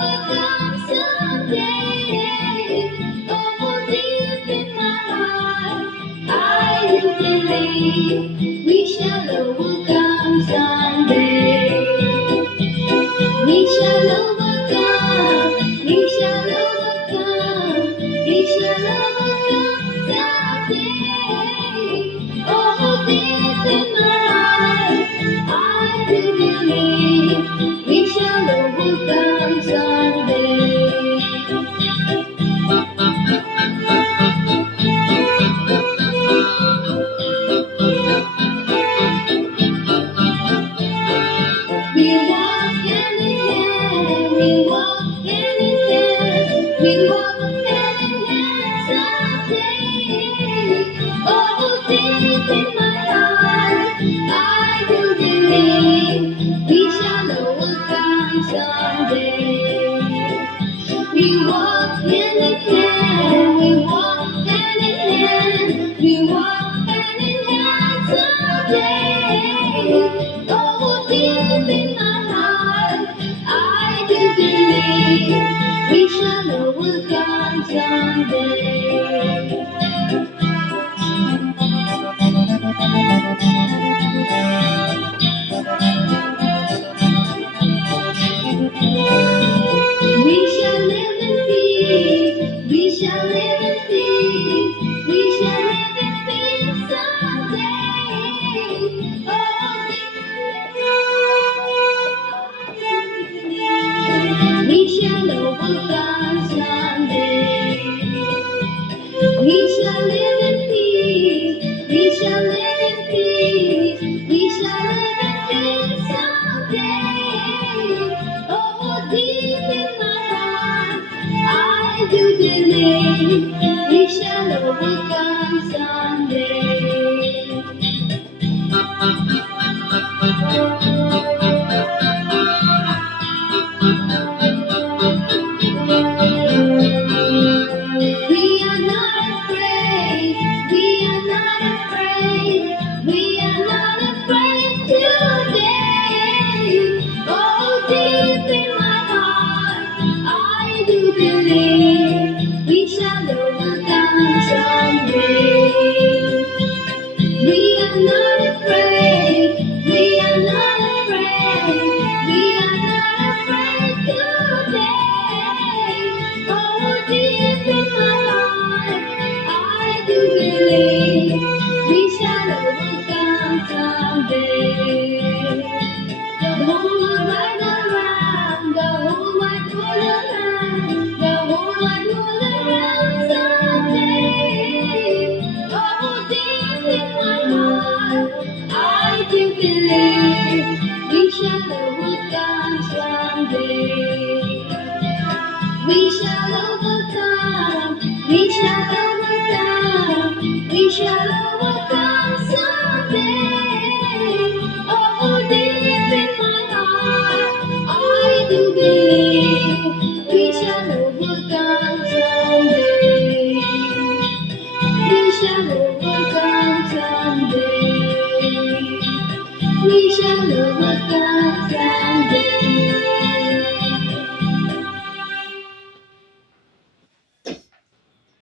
will come someday. Oh, deep in my heart, I do believe we shall overcome someday. We shall overcome, we shall overcome, we shall overcome someday. Oh, deep in my heart, I do believe we shall overcome someday. We walk hand in hand, we walk hand in hand, we walk hand in hand someday. Oh, deep in my heart, I do believe we shall overcome someday. We walk hand in hand, we walk hand in hand, we walk hand in hand someday. Oh, deep in my heart, I do believe we shall overcome someday. We shall live in peace, we shall live in peace, we shall live in peace someday. Oh, we shall overcome someday. We shall live in peace, we shall live in peace, we shall live in peace someday. Oh, deep in my heart, I do believe we shall overcome someday. We are not afraid, we are not afraid, we are not afraid today. Oh, deep in my heart, I do believe we shall overcome someday. We are not afraid, we are not afraid, we are not afraid today. Oh, deep in my heart, I do believe we shall overcome someday. The whole world right around, the whole wide world around, the whole wide world around someday. Oh, deep in my heart, I do believe we shall overcome someday. We shall